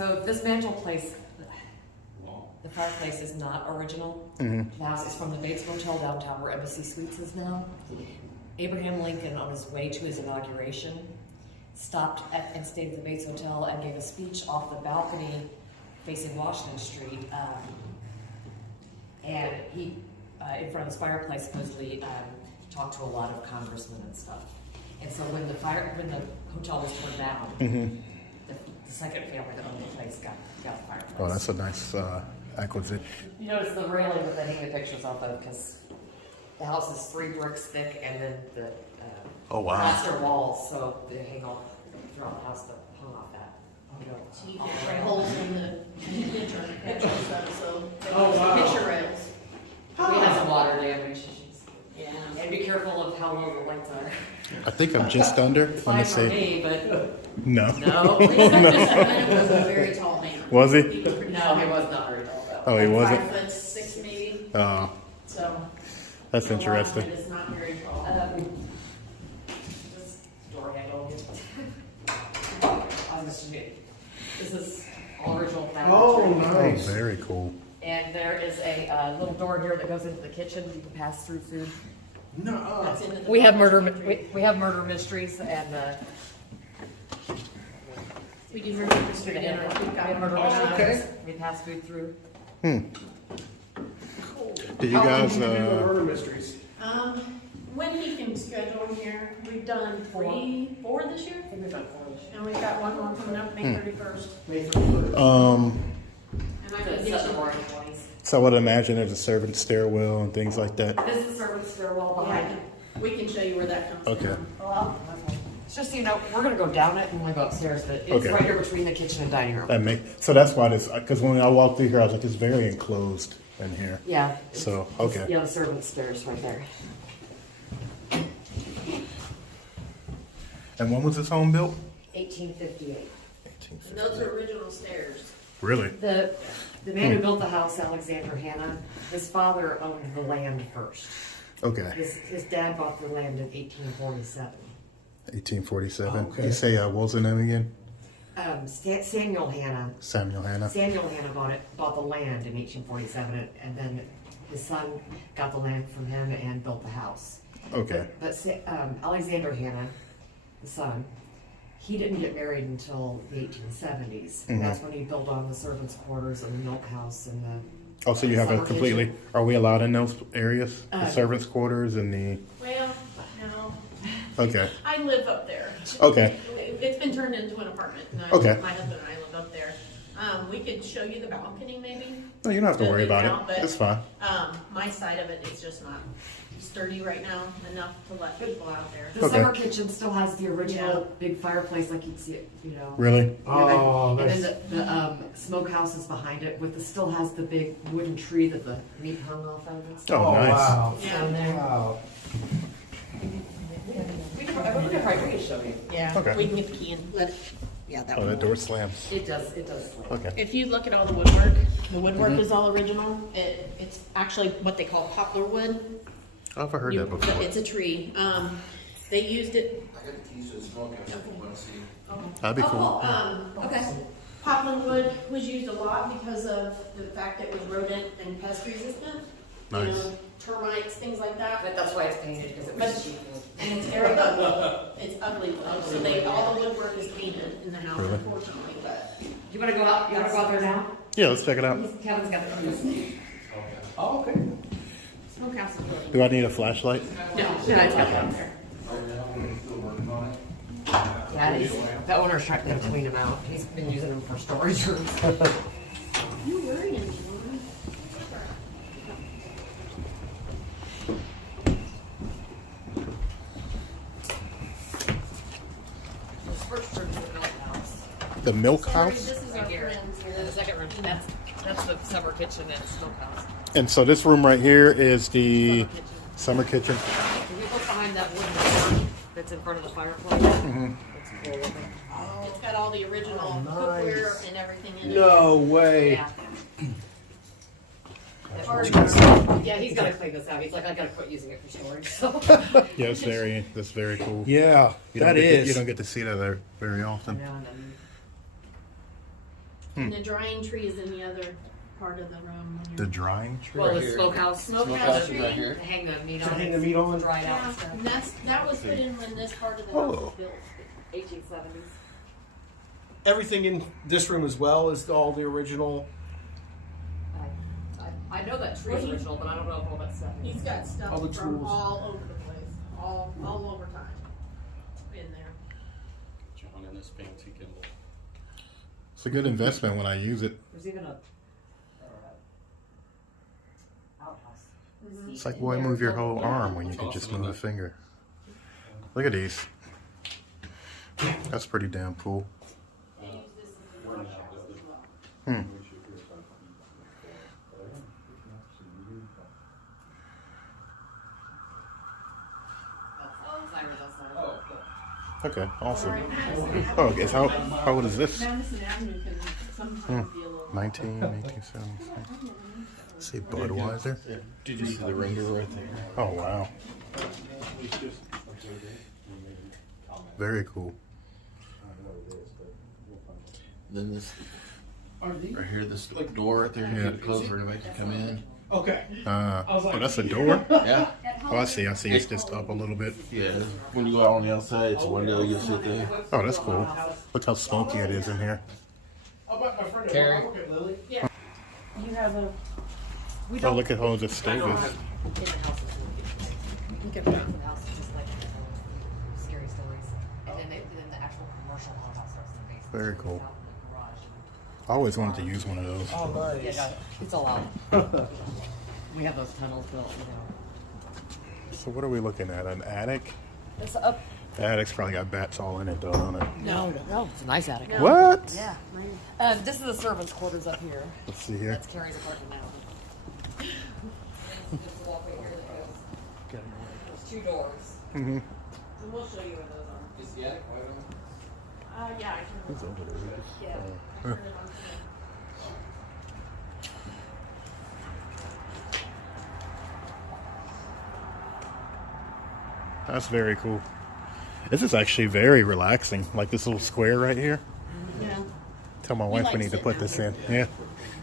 So this mantelpiece, the fireplace is not original. The house is from the Bates Motel downtown where Embassy Suites is now. Abraham Lincoln, on his way to his inauguration, stopped at and stayed at the Bates Hotel and gave a speech off the balcony facing Washington Street. And he, in front of his fireplace, supposedly talked to a lot of congressmen and stuff. And so when the hotel was torn down, the second family that owned the place got the fireplace. Oh, that's a nice acquisition. You notice the railing that they hang the pictures off of, because the house is 3 bricks thick, and then the Oh, wow. plaster walls, so they hang all throughout the house that hung off that. So you can try holes in the picture stuff, so Oh, wow. picture rails. We had some water damage. Yeah. And be careful of how low the lights are. I think I'm just under. It's Let me fine for see. me, but No. no. It was a very tall man. Was he? He was pretty No, tall. he was not very tall though. Oh, he Like wasn't? 5'6" maybe, Oh, so. that's a lot of interesting. it is not very tall. This door handle. This is all original fabric. Oh, Oh, nice. very cool. And there is a little door here that goes into the kitchen. You can pass through food. No. That's into the We have bathroom. we have murder mysteries and We do murder mystery dinner. We've we got have murder Oh, mysteries. okay. We pass food through. Did you How long guys, did you do the murder mysteries? When he can schedule them here, we've done 3, 4 this year, I think we've done 4 this year. and we've got one more coming up May 31st. May 31st. And I can The get 7 you. more and 20s. so I would imagine there's a servant stairwell and things like that. This is the servant stairwell behind it. Yeah, we can show you where that comes Okay. from. Well, it's just so you know, we're gonna go down it and we're gonna go upstairs, but it's Okay. right here between the kitchen and dining room. So that's why this, because when I walked through here, I was like, it's very enclosed in here. Yeah. So, okay. Yeah, the servant stairs right there. And when was this home built? 1858. And those are original stairs. Really? The man who built the house, Alexander Hanna, his father owned the land first. Okay. His dad bought the land in 1847. 1847. Okay. You say, what was the name again? Samuel Hanna. Samuel Hannah. Samuel Hanna bought the land in 1847, and then his son got the land from him and built the house. Okay. But Alexander Hanna, the son, he didn't get married until the 1870s. Mhm. That's when he built on the servants' quarters and the milk house and the. Oh, so you have a summer completely, kitchen. are we allowed in those areas? The Uh, servants' quarters and the, Well, no, okay. I live up there. Okay. It's been turned into an apartment. Okay. My husband and I live up there. We could show you the balcony maybe. No, you don't have to The worry big about out, it. but- It's fine. My side of it is just not sturdy right now enough to let people out there. The Okay. summer kitchen still has the original Yeah. big fireplace like you'd see it, you know. Really? Oh, And that's, then the smokehouse is behind it still has the big wooden tree that the meat hung off of and stuff. Oh, nice. wow. Yeah. And then- Wow. We could probably show you. Yeah, Okay. we can get the key and let it, yeah, that Oh, one. that door slams. It does slam. Okay. If you look at all the woodwork, the woodwork is all original. It's actually what they call poplar wood. I've heard You- that before. It's a tree. They used it. I got the keys to the smokehouse if you want to see. That'd be cool. Okay. Poplar wood was used a lot because of the fact it was rodent and pest resistant. You Nice. know, termites, things like that. But that's why it's painted, because it But- was cheap. And it's very ugly. It's ugly wood. So all the woodwork is painted in the house, Really? unfortunately, but. You wanna go out there now? Yeah, let's check it out. Kevin's got the keys. Oh, okay. Smokehouse is really. Do I need a flashlight? No, it's got down there. Right now, we're still working on it. Yeah, the owner's trying to clean them out. He's been using them for storage rooms. You worrying me, Lauren? This first room is the milk house. The milk Sorry, house? this is our Right here. friends And then the second room, that's the summer kitchen and smokehouse. And so this room right here is the Summer kitchen. summer kitchen. If you look behind that wooden door that's in front of the fireplace, that's cool looking. It's got all the original Oh, nice. cookware and everything in it. No way. Yeah. Yeah, he's gotta clean this out. He's like, I gotta quit using it for storage, so. Yeah, that's very cool. Yeah, You that don't get to- is. you don't get to see that there very I often. know, and then And the drying tree is in the other part of the room. when The you're- drying tree. Well, the here. smokehouse. Smokehouse tree. right here. To hang the meat To on. hang the meat on? Dry it out Yeah, and stuff. and that was put in when this part of the house was built. 1870s. Everything in this room as well is all the original. I know that tree is original, but I don't know if all that stuff is. He's got stuff All the from tools. all over the place, all over time in there. John and his fancy gimbal. It's a good investment when I use it. There's even a outhouse. It's like, why move your whole arm when you can just move a finger? Look at these. That's pretty damn cool. They use this as a workshop as well. Hmm. Okay, awesome. Oh, okay, so how old is this? Madison Avenue can sometimes be a little. 1876. See, Budweiser. Did you see the render right there? Oh, wow. Very cool. Then this, right here, this door right there, you Yeah. can close for anybody to come in. Okay. Oh, that's a door? Yeah, Oh, I see. It's just up a little bit. yeah. When you go out on the outside, it's a window, you'll sit there. Oh, that's cool. Look how smoky it is in here. Carrie. You have a. Oh, look at how the stove is. In the house is Look at the that. house is just like scary stories. And then the actual commercial house starts in the basement. Very cool. Out in the garage. I always wanted to use one of those. Oh, nice. Yeah, it's a lot. We have those tunnels built, you know. So what are we looking at? An attic? It's up. The attic's probably got bats all in it, though, don't it? No, it's a nice attic. No. What? Yeah. This is the servants' quarters up here. Let's see here. That's Carrie's apartment now. Just a walkway here that goes. There's 2 doors. Mm-hmm. And we'll show you where those are. Is the attic white on? Yeah, I can. It's over there. Yeah. Turn it on to That's very cool. This is actually very relaxing. Like this little square right here. the- Yeah. Tell my wife we need to put this in. Yeah.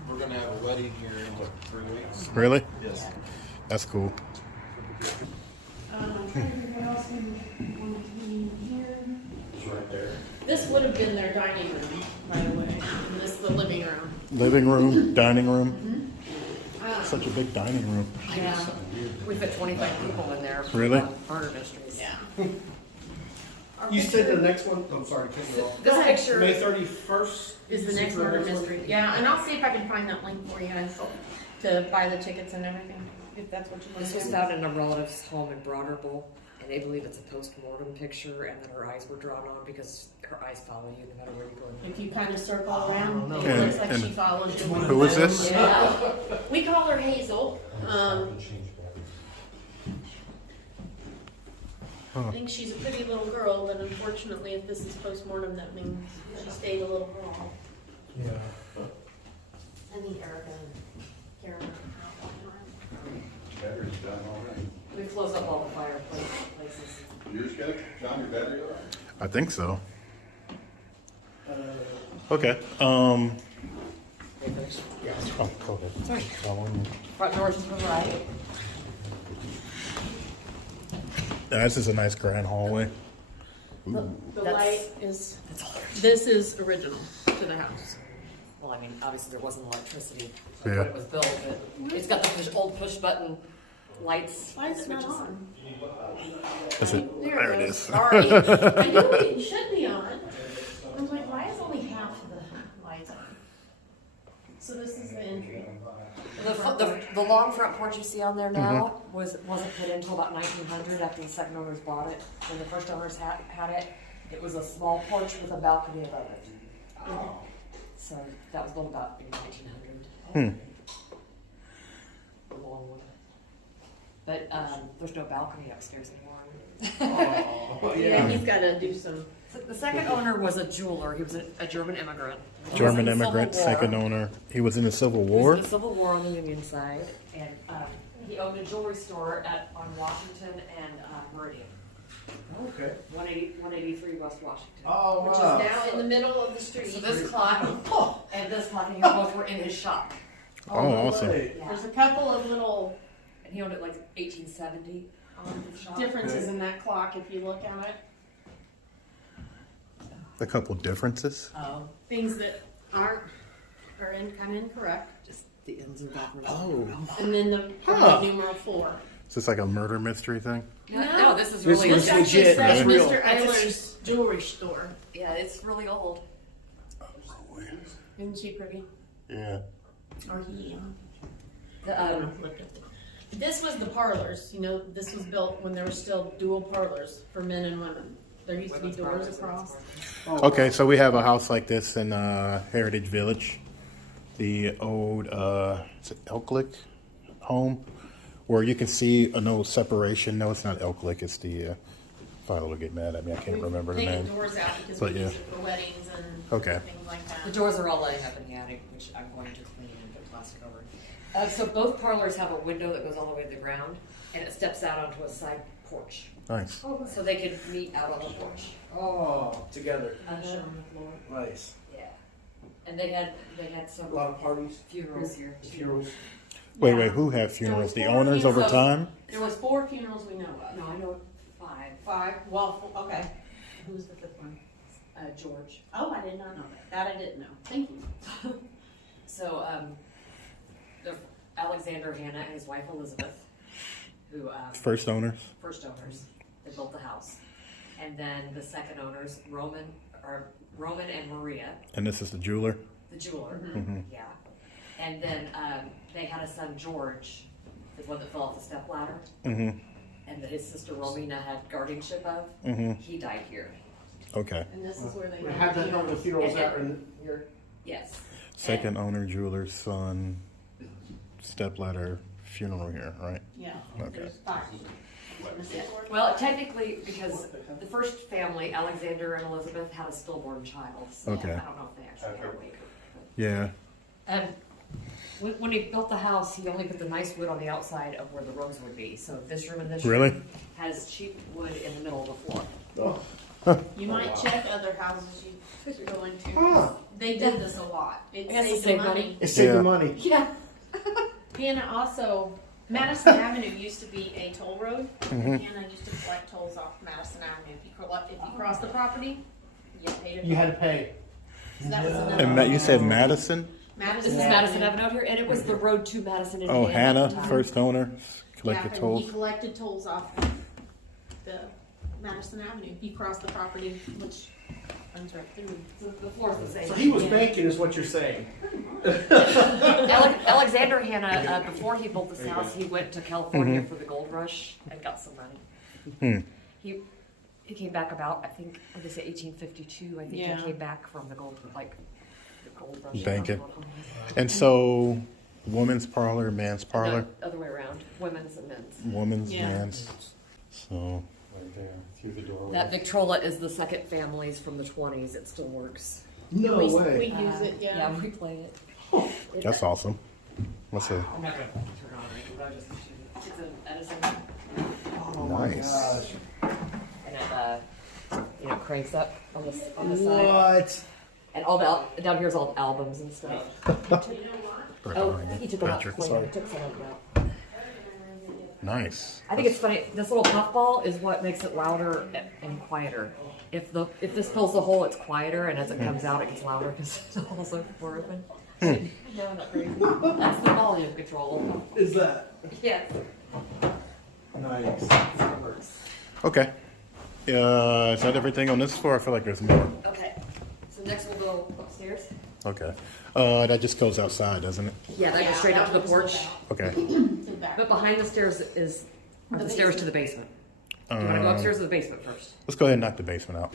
We're gonna have a wedding here in like 3 weeks. Really? Yes. That's cool. I'm trying to think what else we want to be here. It's right there. This would have been their dining room, by the way, and this is the living room. Living room, dining room. Such a big dining room. Yeah. We fit 25 people in there. For Really? Murder mysteries. Yeah. You said the next one? I'm sorry, cut you off. This picture. May 31st Is the next murder mystery. Yeah, and I'll see if I can find that link for you guys to buy the tickets and everything, if that's what you want This to was do. found in a relative's home in Broderable, and they believe it's a post-mortem picture, and that her eyes were drawn on because her eyes follow you no matter where you go. If you kind of circle around, it And- looks like and she follows you. Who is this? Yeah. We call her Hazel. I think she's a pretty little girl, but unfortunately, if this is post-mortem, that means she stayed a little girl. Yeah. I think Erica and Karen are out. Battery's done already. We close up all the fireplaces. You just got it, John, your battery on? I think so. Okay. Yeah. Oh, go ahead. Sorry. Follow me. Front doors to the right. Yeah, this is a nice grand hallway. The That's- light is, That's all. this is original to the house. Well, I mean, obviously there wasn't electricity Yeah. when it was built, but it's got the old push button lights. Why is it not switches. on? Is it? There it is. Sorry. I knew it should be on. I was like, why is only half of the lights on? So this is the entry. The long front porch you see on there now wasn't put in until about 1900 after the second owners bought it. When the first owners had it, it was a small porch with a balcony above it. So that was built about in 1900. The long one. But there's no balcony upstairs anymore. Oh, Yeah, he's gotta do some. So the second owner was a jeweler. He was a German immigrant. He was German in the immigrant, Civil War. second owner. He was in the Civil He was War. in the Civil War on the Union side, and he owned a jewelry store on Washington and Meridian, Okay. 183 West Washington. Oh, Which is wow. now in the middle of the street. So this clock and this clock, and he both were in his shop. Oh, awesome. Yeah. There's a couple of little And he owned it like 1870 on his shop. differences in that clock if you look at it. A couple differences. Oh, Things that are kind of incorrect. just the ends are backwards. Oh. And then the numeral 4. Is this like a murder mystery thing? No, this is This really was This actually legit. says That's real. Mr. Eiler's jewelry store. yeah, it's really old. Isn't she pretty? Yeah. Or he? The, I don't know. Look at this was the parlors. You know, this was built when there were still dual parlors for men and women. There used to be doors across. Okay, so we have a house like this in Heritage Village, the old is it Elk Lick home, where you can see no separation. No, it's not Elk Lick. It's the Father will get mad at me. I can't remember the Taking name. doors out because But we yeah. use it for weddings and Okay. things like The that. doors are all laying up in the attic, which I'm going to clean and put plastic over. So both parlors have a window that goes all the way to the ground, and it steps out onto a side porch. Nice. So they could meet out on the porch. Oh, together. Uh-huh. Nice. Yeah. And they had A some lot of parties, funerals here. funerals. Wait. Who had funerals? The There was owners four over funerals. time? There was 4 funerals we know of. No, I know 5. 5. Well, okay. Who's the 5th one? George. Oh, I did not know that. That I didn't know. Thank you. So, the Alexander Hannah and his wife Elizabeth, who First owners. first owners, they built the house, and then the second owners, Roman and Maria, And this is the jeweler. the jeweler, Mhm. yeah, and then they had a son George, the one that fell off the step ladder, Mm-hmm. and that his sister Romina had guardianship of. Mm-hmm. He died here. Okay. And this is where they We had that on the funerals that are in here. Yes. Second owner, jeweler's son, stepladder, funeral here, right? Yeah. Okay. There's 5. Well, technically, because the first family, Alexander and Elizabeth, had a stillborn child. So Okay. I don't know if they actually had a wake. Yeah. And when he built the house, he only put the nice wood on the outside of where the rooms would be. So this room and this Really? room has cheap wood in the middle of the floor. Oh, You might check other houses you go into. They did this a lot. It I guess to saved save them money. it saved Yeah. the money. Yeah. Hannah also, Madison Avenue used to be a toll road. Mhm. Hannah used to collect tolls off Madison Avenue. If you crossed the property, you paid it. You had to pay. So that was No. another. And you said Madison? This is Madison Avenue out here, and it was the road to Madison, Indiana. Oh, at Hannah, the time. first owner, Yeah, collected and he tolls. collected tolls off the Madison Avenue. He crossed the property, which runs right through. So the floor's the same. So he was Yeah. banking, is what you're saying. Alexander Hannah, before he built this house, he went to California for the gold rush and got some money. Hmm. He came back about, I think, what did they say, 1852. I think Yeah. he came back from the gold rush. Banking. And so, woman's parlor, man's parlor, No, other way around, women's and men's. woman's, Yeah. man's. So, right there, through the doorway. That Victrola is the second family's from the 20s. It still works. No we way. use it, yeah. Yeah, we play it. That's awesome. What's a I'm not gonna turn it on right now, but I just it's an Edison, Oh my Nice. gosh. and it cranks up on the side, What? and all the down here's all the albums and stuff. Oh, he took them out. Patrick, Wait, sorry. he took some of them out. Nice. I think it's funny. This little puffball is what makes it louder and quieter. If this fills the hole, it's quieter, and as it comes out, it gets louder because the holes are more open. No, not crazy. That's the volume control. Is that? Yes. Nice. It works. Okay. Is that everything on this floor? I feel like there's more. Okay. So next we'll go upstairs. Okay. That just goes outside, doesn't it? Yeah, that goes straight up to the porch. Okay. To the back. But behind the stairs are the stairs to the basement. Do you want to go Um, upstairs or the basement first? Let's go ahead and knock the basement out.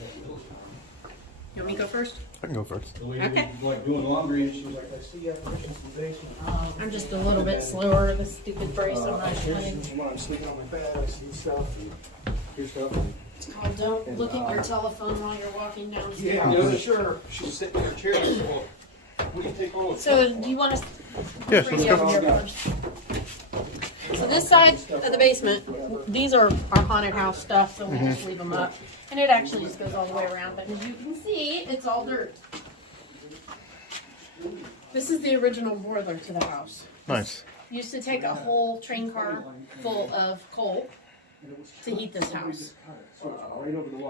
You want me to go first? I can go first. Okay. Like doing laundry, and she was like, I see you have permission to the basement. I'm just a little bit slower with this stupid brace on my Here's leg. when I'm sleeping on my bed, I see stuff, and here's stuff. and- It's called don't look at your telephone while you're walking downstairs. Yeah, I wasn't sure. She's sitting in her chair, and so, what do you take on? So do you want us Yes, bring let's you go. over here first? So this side of the basement, these are our haunted house stuff, so we just leave them up. And it actually just goes all the way around, but as you can see, it's all dirt. This is the original boiler to the house. Nice. Used to take a whole train car full of coal to heat this house.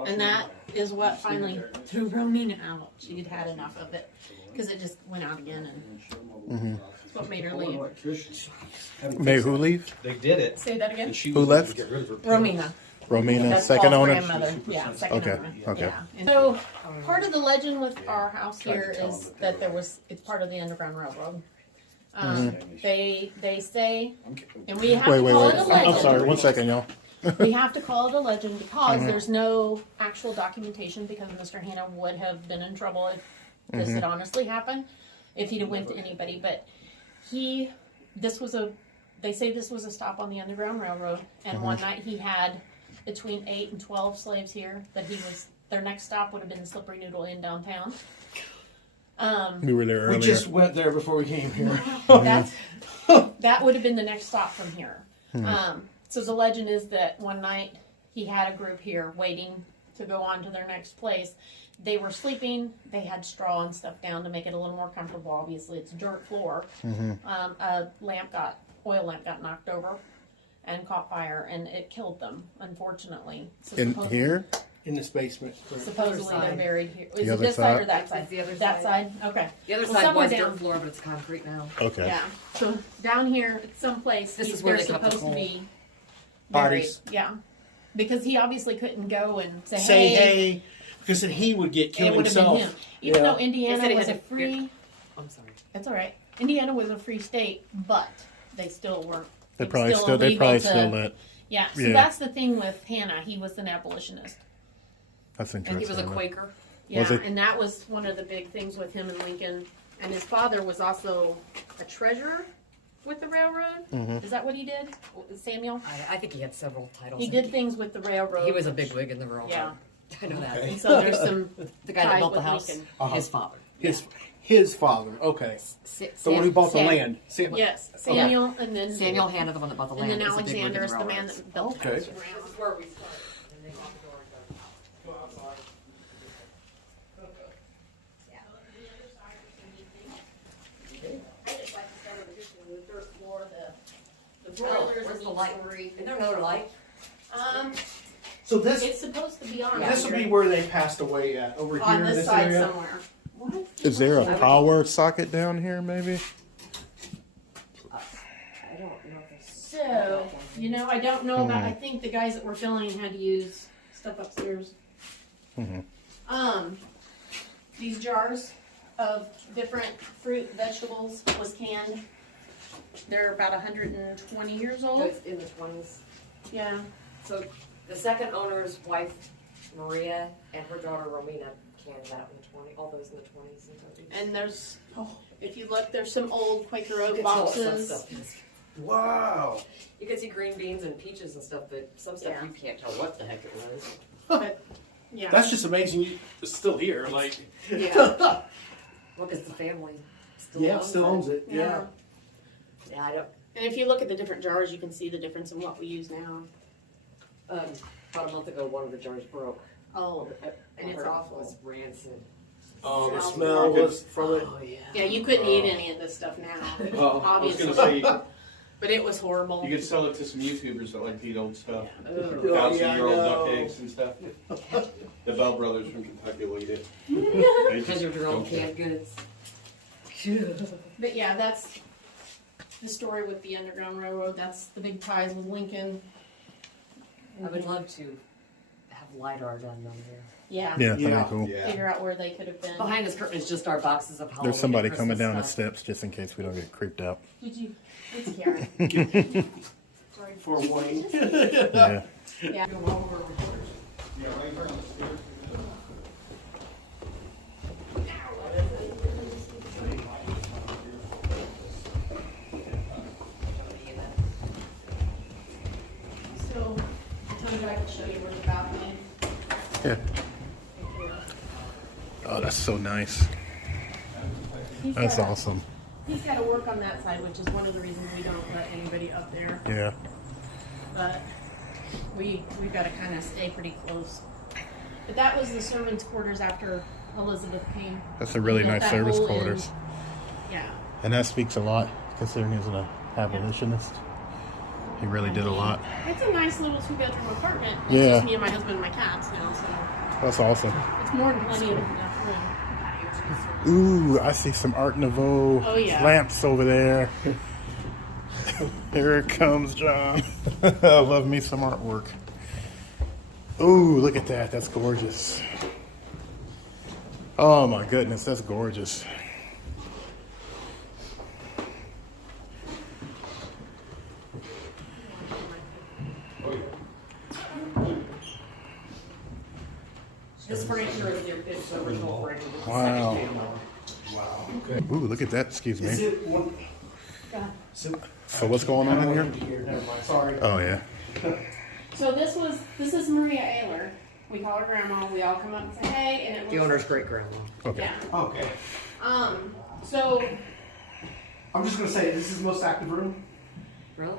And that is what finally threw Romina out. She had had enough of it because it just went out again, and it's what made her leave. May who leave? They did it. Say that again? And she Who was going left? to get rid of her. Romina, That's second Paul's owner. grandmother. Yeah, second Okay, owner. okay. Yeah. And so part of the legend with our house here is that it's part of the Underground Railroad. They say, and we have to Wait. call it a legend. I'm sorry. 1 second, y'all. We have to call it a legend because there's no actual documentation, because Mr. Hanna would have been in trouble if this had honestly happened, if he'd have went to anybody. But they say this was a stop on the Underground Railroad, and one night he had between 8 and 12 slaves here their next stop would have been the Slippery Noodle Inn downtown. We were there earlier. We just went there before we came here. That would have been the next stop from here. So the legend is that one night he had a group here waiting to go on to their next place. They were sleeping. They had straw and stuff down to make it a little more comfortable. Obviously, it's a dirt floor. A oil lamp got knocked over and caught fire, and it killed them, unfortunately. So In here? In this basement. supposedly they're buried here. Is The it other this side or side? that side? It's the other That side. side? Okay. The other Well, side somewhere was down- dirt floor, but it's concrete now. Okay. Yeah. So down here, at someplace, This is they're where they cut the supposed to coal. be buried. Bodies. Yeah. Because he obviously couldn't go and say, Say hey. hey, because then he would get It killed would have been himself. him. Even Yeah. though They Indiana said he was had a to- free, I'm sorry. that's all right. Indiana was a free state, but they still weren't. They it was probably still illegal to- still let. Yeah. So Yeah. that's the thing with Hannah. He was an abolitionist. That's And interesting. he was a Quaker. Yeah, Was he? and that was one of the big things with him and Lincoln. And his father was also a treasurer with the railroad. Is that what he did? Samuel? I think he had several titles. He did things with the railroad. He was a big wig in the railroad. Yeah. I know that. And so there's some The guy that ties built the with house, Lincoln. his father. His father. Okay. The one who bought the Sam. land. Yes, Samuel, and then Samuel Hannah, the one that bought the and land, then is a big wig in Alexander is the man railroads. that built Okay. it. where we start. I just like to start with the dirt floor, the Oh, boilers, where's the the light? story. Is there no light? So this It's supposed to be on. this will be where they passed away at, over here on in this this side area. somewhere. What? Is there a power socket down here, maybe? I don't know if it's. So, I don't know about, I think the guys that were filling had to use stuff upstairs. These jars of different fruit, vegetables was canned. They're about 120 years So old. it's in the 20s. Yeah. So the second owner's wife, Maria, and her daughter, Romina, canned that in the 20s, all those in the 20s and 30s. And there's, if you look, there's some old Quaker You Oat can tell some boxes. stuff is- Wow. You can see green beans and peaches and stuff, but some stuff Yeah. you can't tell what the heck it was. But, yeah. That's just amazing. It's still here. Like, yeah. Well, because the family still yeah, owns still owns it. Yeah. Yeah. Yeah, I don't. And if you look at the different jars, you can see the difference in what we use now. About a month ago, one of the jars broke. Oh, and it's It awful. was rancid. Oh, the Smells smell awful. was from it. Oh yeah. yeah, you couldn't eat any of this stuff now, Well, I was obviously. gonna say, But it was horrible. you could sell it to some YouTubers that like to eat old stuff. Ugh. Yeah, I 1,000-year-old duck know. eggs and stuff. The Bell brothers from Kentucky will eat it. They just 100-year-old don't care. canned goods. But yeah, that's the story with the Underground Railroad. That's the big ties with Lincoln. I would love to have LiDAR done down here. Yeah. Yeah, that'd Yeah. be cool. Yeah. Figure out where they could have been. Behind this curtain is just our boxes of Halloween. There's somebody and coming Christmas down the stuff. steps just in case we don't get creeped out. Did you? It's Karen. Sorry. For Wayne. Yeah. Yeah. So, I told you I could show you where the balcony. Yeah. Oh, that's so nice. He's That's gotta- awesome. He's got to work on that side, which is one of the reasons we don't let anybody up there. Yeah. But we've got to kind of stay pretty close. But that was the servants' quarters after Elizabeth came. That's a really Built nice that service whole quarters. end. Yeah. And that speaks a lot, considering he's an abolitionist. He really did a lot. It's a nice little 2-bedroom apartment. It's Yeah. just me and my husband and my cats now, so That's awesome. it's more than plenty of enough room. Ooh, I see some Art Nouveau Oh, yeah. lamps over there. Here it comes, John. I love me some artwork. Ooh, look at that. That's gorgeous. Oh my goodness, that's gorgeous. This furniture is the original furniture. This is Wow. second family. Wow. Okay. Ooh, look at that. Excuse Is me. it one? Yeah. So what's going on in here? Never mind. Sorry. Oh yeah. So this is Maria Ayler. We call her grandma. We all come up and say hey, and it The looks, owner's great grandma. Okay. yeah. Okay. So I'm just gonna say this is the most active room. Really?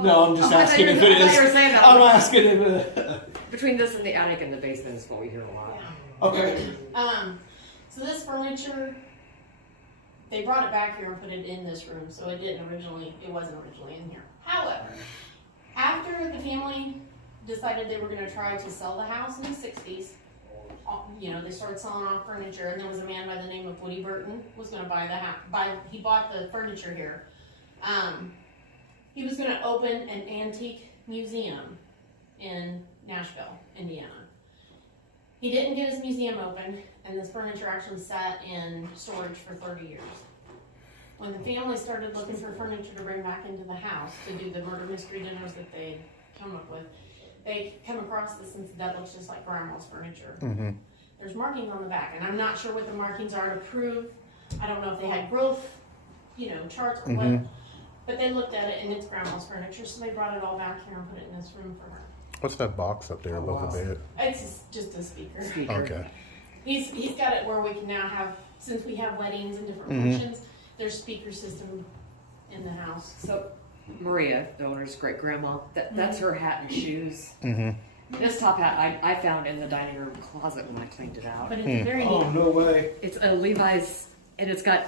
No, I'm just Oh, I thought asking you if were- it I thought is. you were saying that. I'm asking if. Between this and the attic and the basement is what we hear a lot. Okay. So this furniture, they brought it back here and put it in this room, so it wasn't originally in here. However, after the family decided they were gonna try to sell the house in the 60s, they started selling off furniture, and there was a man by the name of Woody Burton was gonna buy the house, he bought the furniture here. He was gonna open an antique museum in Nashville, Indiana. He didn't get his museum open, and this furniture actually sat in storage for 30 years. When the family started looking for furniture to bring back into the house to do the murder mystery dinners that they'd come up with, they come across this and said, that looks just like grandma's furniture. Mm-hmm. There's markings on the back, and I'm not sure what the markings are to prove. I don't know if they had growth, charts or what, but they looked at it, and it's grandma's furniture, so they brought it all back here and put it in this room for her. What's that box up there above the bed? It's just a speaker. Okay. He's got it where we can now have, since we have weddings and different functions, there's speaker system in the house. So Maria, the owner's great grandma, that's her hat and shoes. Mm-hmm. This top hat I found in the dining room closet when I cleaned it out. But it's a very Oh neat. no way. It's a Levi's, and it's got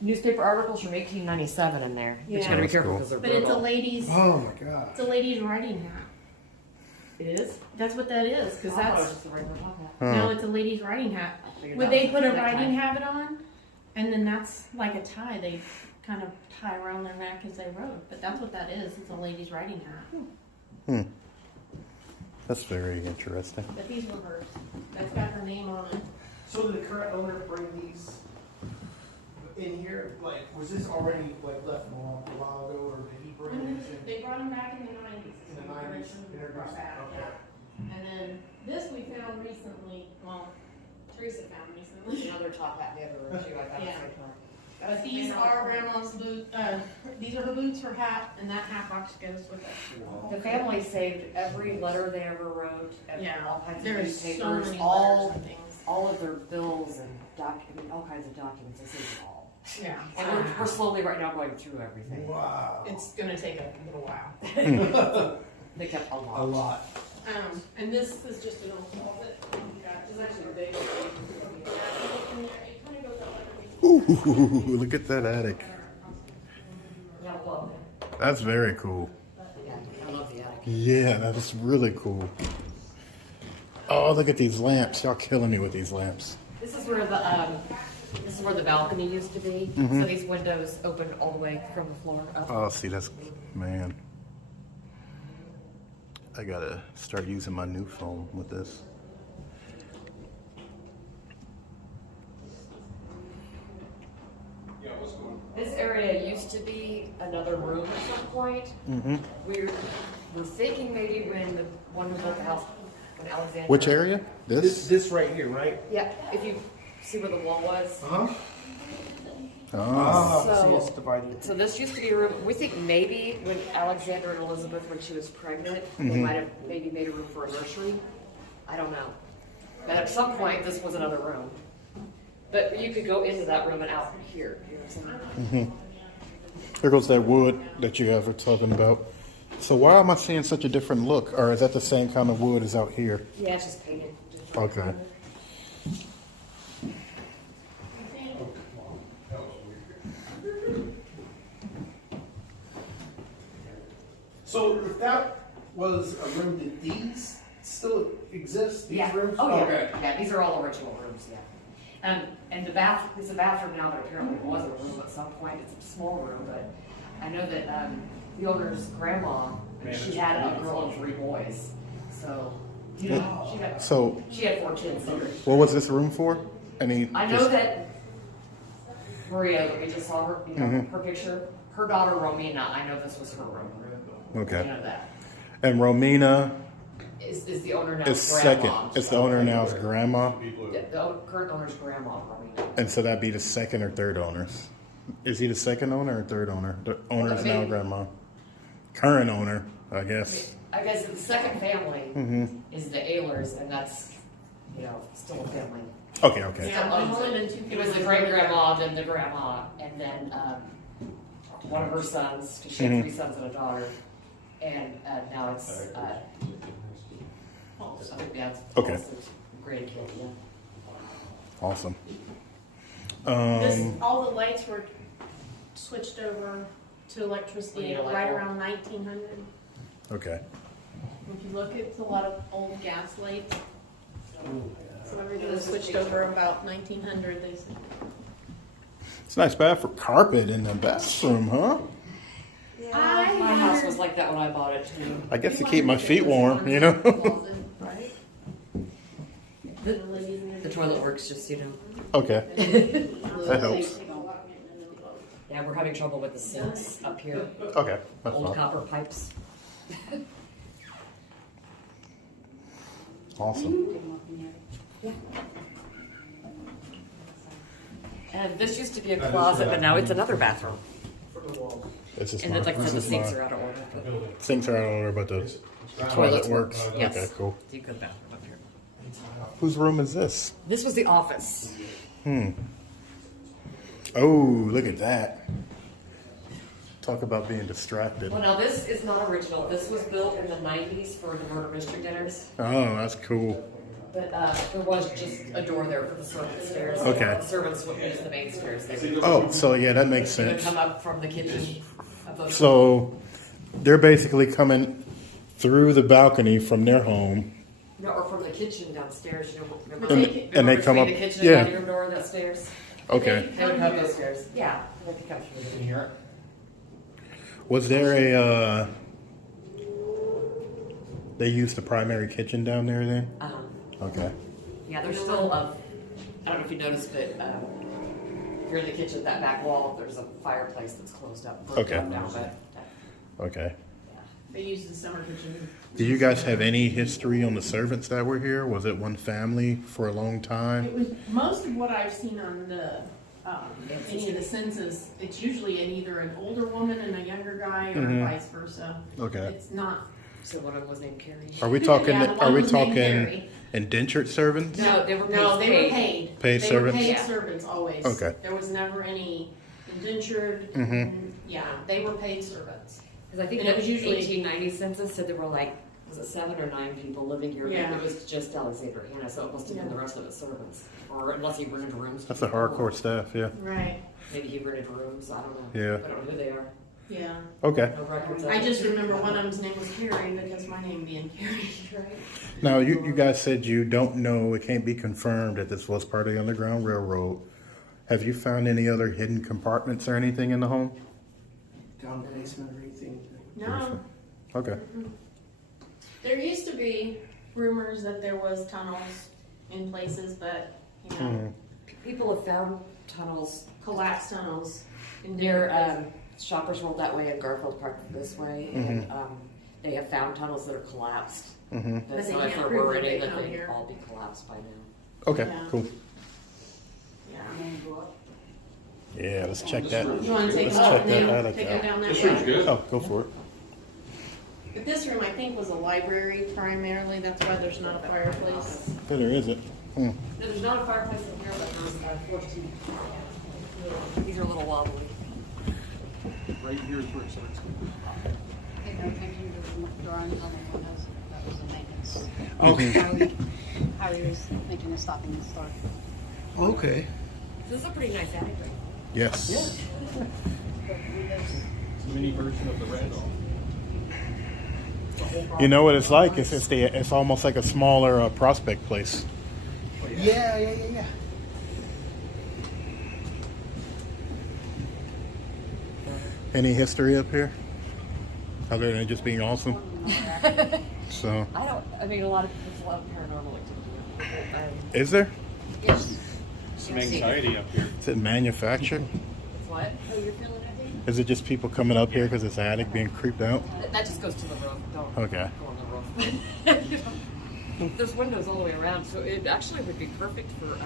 newspaper articles from 1897 in there. But you gotta be That's careful cool. because they're But it's a brutal. lady's. Oh my god. It's a lady's riding hat. It is? That's what that is, because I thought it was that's just a regular top hat. no, it's a lady's riding hat. I figured Would that they was put a necktie. riding habit on, and then that's like a tie they kind of tie around their neck as they rode. But that's what that is. It's a lady's riding hat. That's very interesting. But these were hers. That's got her name on it. So did the current owner bring these in here? Like, was this already like left a while ago, or did he bring these in? They brought them back in the 90s. In the 90s, Brought back, okay. yeah. And then this we found recently, well, Teresa found There's recently. another top hat in the other room too. I found Yeah. the same time. But these are grandma's boots, these are her boots, her hat, and that hat box goes with it. The family saved every letter they ever wrote, and Yeah, all kinds of there's so newspapers, many letters all and things. of their bills and all kinds of documents. They saved it all. Yeah. And we're slowly right now going through everything. Wow. It's gonna take a little while. They kept a lot. A lot. And this is just an old closet. It's actually big. It kind of goes up underneath. Ooh, look at that attic. Yeah, well, That's very cool. yeah, I love the attic. Yeah, that's really cool. Oh, look at these lamps. Y'all killing me with these lamps. This is where the balcony used to be. So these windows open all the way from the floor up. Oh, see, that's, man. I gotta start using my new phone with this. Yeah, what's going on? This area used to be another room at some point. Mm-hmm. We're thinking maybe when the one who built the house, when Alexander. Which area? This? This right here, right? Yeah, if you see where the wall was. Uh-huh. Oh. So- See, it's divided. So this used to be a room, we think maybe when Alexander and Elizabeth, when she was pregnant, they might have maybe made a room for a nursery. I don't know. But at some point, this was another room. But you could go into that room and out here. You know what I'm saying? There goes that wood that you guys were talking about. So why am I seeing such a different look? Or is that the same kind of wood as out here? Yeah, it's just painted. different. Okay. So if that was a room, did these still exist? These Yeah. rooms? Oh, yeah. Okay. Yeah, these are all original rooms, yeah. And the it's a bathroom now, but apparently it was a room at some point. It's a small room, but I know that, the owner's grandma, she had a girl and 3 boys. So, you know, So, she had 4 kids. So what was this room for? Any? I know just- that Maria, we just saw her, you know, Mhm. her picture. Her daughter Romina, I know this was her room. I Okay. know that. And Romina Is the owner now is grandma? second. It's the owner now's grandma, The current owner's grandma, Romina. and so that'd be the second or third owners. Is he the second owner or third owner? The owner's now grandma. Current owner, I guess. I guess the second family Mm-hmm. is the Ehlers, and that's, you know, still a family. Okay, okay. Yeah, Still there's owns only it. been 2 It was the families. great grandma, then the grandma, and then one of her sons, 'cause she had 3 sons and a daughter, and now it's I think that's Okay. grandkid, yeah. Awesome. All the lights were switched over to electricity We need a light right bulb. around 1900. Okay. If you look, it's a lot of old gas lights. So everything was switched over about 1900, they said. It's a nice bathroom. Carpet in the bathroom, huh? My house was like that when I bought it too. I guess to keep my feet warm, you know? Right? The toilet works just, you know. Okay. That helps. Yeah, we're having trouble with the sinks up here, Okay. That's old fine. copper pipes. Awesome. And this used to be a closet, but now it's another bathroom. This is And my, it's like I this said, the is sinks my are out of order. But sinks are out of order, but the toilet toilets works. work. Yes. Okay, cool. it's a good bathroom up here. Whose room is this? This was the office. Oh, look at that. Talk about being distracted. Well, now this is not original. This was built in the 90s for the murder mystery dinners. Oh, that's cool. But there was just a door there for the servant stairs. Okay. The servants would use the main stairs. They would, Oh, so yeah, that makes they would sense. come up from the kitchen. Of those So they're basically coming through the balcony from their home. No, or from the kitchen downstairs. You know, remember, And- remember and they come between up- the kitchen yeah. and dining room door, that stairs. Okay. They would have those stairs. Yeah, they could come through here. Was there a, they used the primary kitchen down there then? Okay. Yeah, there's still I don't know if you noticed, but here in the kitchen, that back wall, there's a fireplace that's closed up. broken Okay. up now, but Okay. They used the summer kitchen. Do you guys have any history on the servants that were here? Was it one family for a long It time? was, most of what I've seen on the, any of the census, it's usually either an older woman and a younger guy or Mhm. vice versa. Okay. It's not. so one of them was named Carrie. Are we talking, Yeah, the one are we was named talking Carrie. indentured servants? No, they were paid. No, they were paid. Paid They were servants? paid Yeah. servants always. Okay. There was never any indentured. Mhm. Yeah, they were paid servants. Because I think And it that was usually- 1890 census said there were like, was it 7 or 9 people living here? Yeah. But it was just Alexander Hannah, so it must have been Yeah. the rest of it servants. Or unless he rented rooms. to That's the people. hardcore staff, yeah. Right. Maybe he rented rooms, I don't know. Yeah. I don't know who they are. Yeah. Okay. No records of I it. just remember one of them's name was Carrie because my name being Carrie. Now, you guys said you don't know, it can't be confirmed that this was part of the Underground Railroad. Have you found any other hidden compartments or anything in the home? Down the basement or anything? No. Okay. There used to be rumors that there was tunnels in places, but, you know, Mhm. People have found tunnels collapsed tunnels. In near different places. Shoppers World that way and Garfield Park this way. And they have found tunnels that are collapsed. Mm-hmm. But But so they if can't there prove were that any, they that come they'd here. all be collapsed by now. Okay, Yeah. cool. Yeah. Yeah, let's check that. You want to take Let's a look check that now? attic Take it out. down that This room's way. good. Oh, go for it. But this room, I think, was a library primarily. That's why there's not a fireplace. Yeah, there is it. No, there's not a fireplace in here, but there's 14. These are a little wobbly. Right here is where it starts. Okay, no, thinking of drawing on the windows, that was the maintenance. Okay. Harry was making a stopping and start. Okay. This is a pretty nice attic, right? Yes. Mini version of the Randolph. You know what it's like? It's almost like a smaller Prospect place. Yeah. Any history up here? Other than it just being awesome? So, I mean, a lot of paranormal activity. is there? Yes. Some anxiety up here. Is it manufactured? It's what? Oh, you're feeling it, dude? Is it just people coming up here because it's attic being creeped out? That just goes to the roof. Don't Okay. go on the roof. You know, there's windows all the way around, so it actually would be perfect for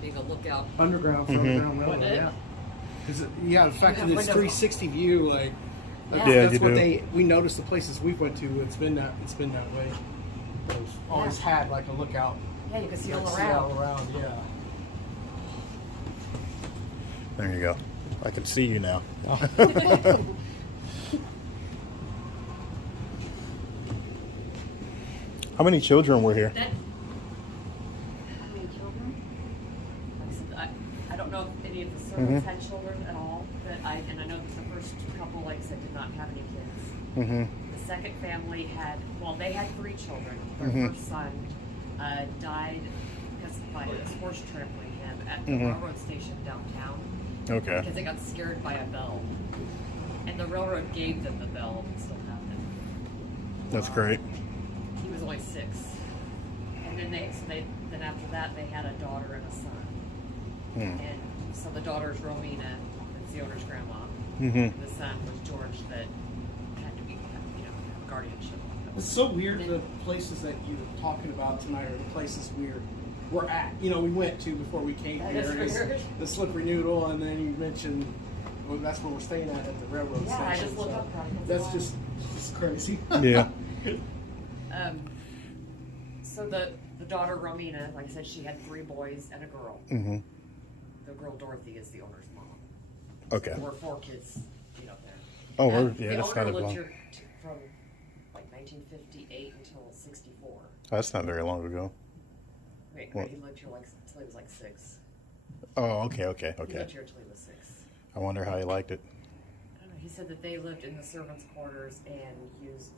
being a lookout. Underground, Mm-hmm. underground Would railroad, it? yeah. Cause yeah, the fact have that it's windows. 360 view, like Yeah. Yeah, that's you what do. we noticed the places we went to. It's been that way. It's always had like a lookout. Yeah, you can see all like, around. yeah. There you go. I can see you now. How many children were here? That, How many children? like I said, I don't know if any of the servants had children at all, but I know that the first couple, like I said, did not have any kids. Mm-hmm. The second family they had 3 children. Their first son died because by a horse trampling him at the railroad station downtown Okay. because they got scared by a bell. And the railroad gave them the bell and still have it. That's great. He was only 6. And then then after that they had a daughter and a son. And so the daughter's Romina, that's the owner's grandma. Mm-hmm. And the son was George that had to be, have guardianship. It's so weird the places that you're talking about tonight are the places we're at. We went to before we came That here. is It's weird. the Slippery Noodle, and then you mentioned that's where we're staying at the railroad Yeah, station. I just looked so up that. that's just crazy. Yeah. So the daughter Romina, like I said, she had 3 boys and a girl. Mm-hmm. The girl Dorothy is the owner's mom. Okay. There were 4 kids, there. Oh, The that's owner not a lived long. here from like 1958 until 64. That's not very long ago. Wait, What? he lived here until he was like 6. Oh, okay. He lived here until he was 6. I wonder how he liked it. I don't know. He said that they lived in the servants' quarters and used,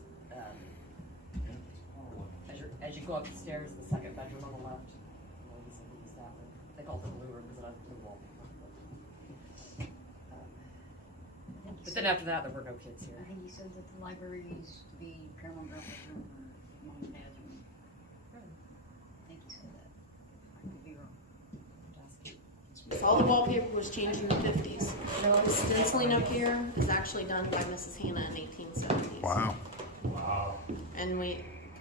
as you go up the stairs, the second bedroom on the left. He said he used that one. They called it the blue room because it had blue wallpaper. But then after that, there were no kids here. I think you said that the library used to be Grandma and Grandpa's room or Mom and Dad's room. I think you said that. I could be wrong. All the wallpaper was changed in the 50s. The stenciling up here is actually done by Mrs. Hannah in 1870s. Wow. And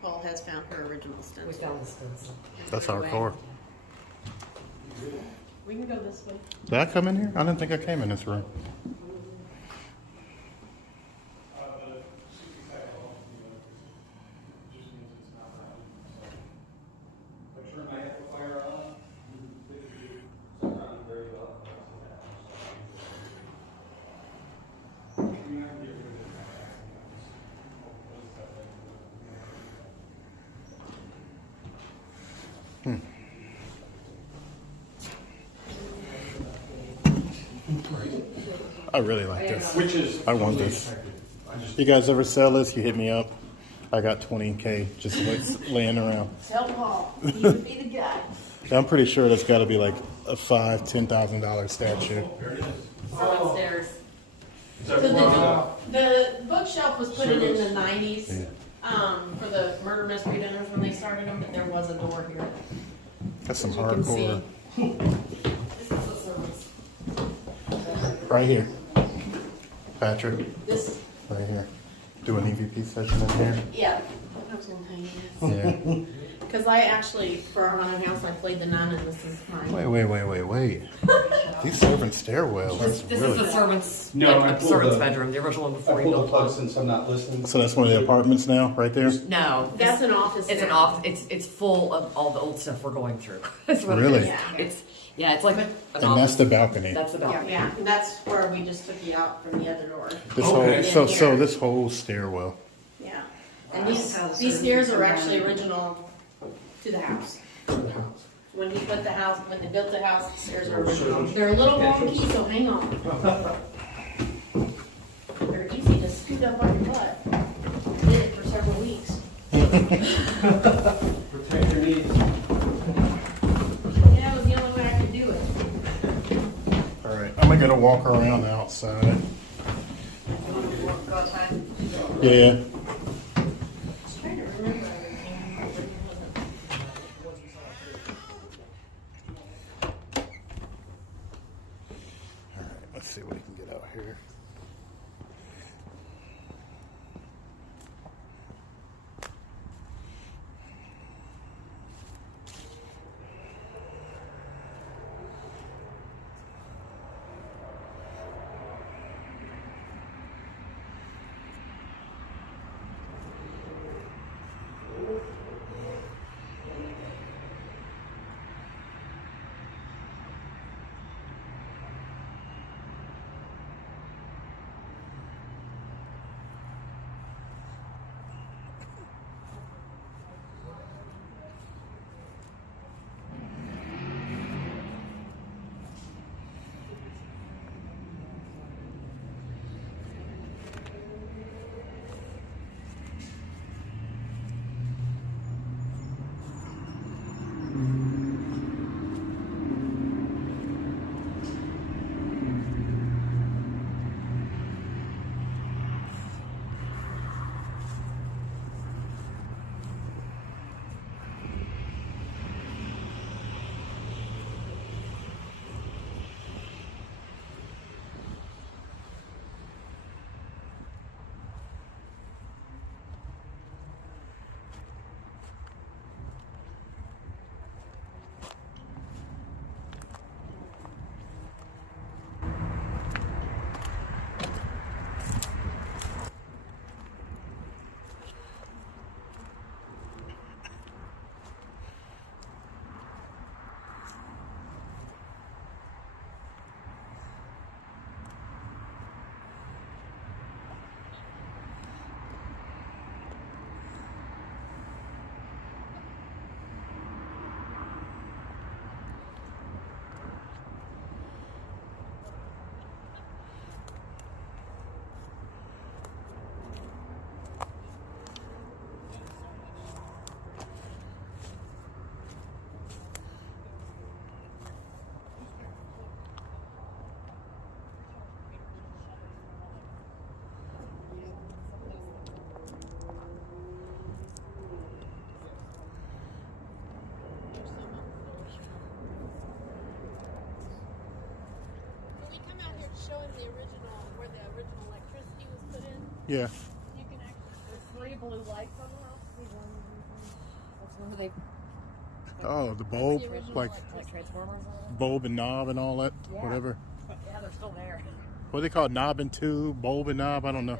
Paul has found her original We stencil. found the stencil. That's hardcore. We can go this way. Did I come in here? I didn't think I came in this room. I really like this. I want this. You guys ever sell this? You hit me up. I got 20K just laying around. Tell Paul, he would be the guy. I'm pretty sure that's got to be like a $5,000-$10,000 statue. Downstairs. So the bookshelf was put in the 90s for the murder mystery dinners when they started them, but there was a door here. That's some As you can hardcore. This is the servants. Right here. Patrick, This, right here. Do an EVP session in here. yeah. I was gonna tell you this. Yeah. Because I actually, for our haunted house, I played the nun, and this is mine. Wait. These servant stairwells. This That's is the really. servants, No, like, I pulled servants' the- bedroom, the original one before I you pulled the built plug one. since I'm not listening. So that's one of the apartments now, right there. No. That's an office. It's an now. office. It's full of all the old stuff we're going through. That's what Really? It is. It's like an And office. that's the balcony. That's the Yeah, balcony. yeah, and that's where we just took you out from the other door. This Okay. whole so this whole stairwell. Yeah. And these stairs are actually original to the house. When he put the house, when they built the house, the stairs are original. They're a little wonky, so hang on. They're easy to scoot up on your butt. Did it for several weeks. Protect your needs. Yeah, it was the only way I could do it. All right, I'm gonna get a walk around the outside. Go outside. Yeah. Just trying to remember everything. All right, let's see what we can get out here. When we come out here to show him the original, where the original electricity was put in, Yeah. you can actually, there's 3 blue lights on the house. That's when they, Oh, the bulb, the original like like transformers. bulb and knob and all that, Yeah. whatever. Yeah, they're still there. What do they call it? Knob and tube, bulb and knob? I don't know.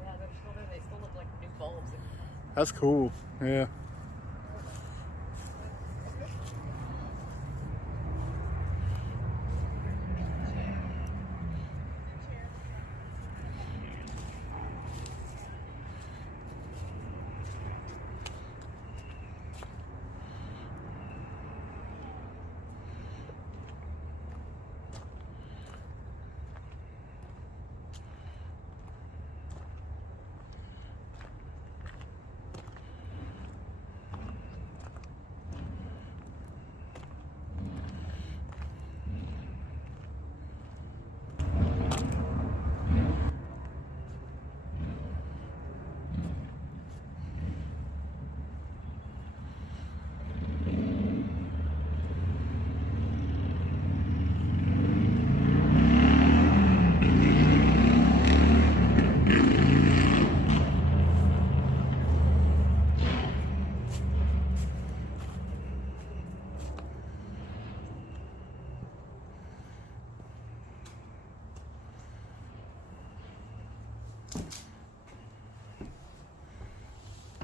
Yeah, they're still there. They still look like new bulbs. That's cool. Yeah.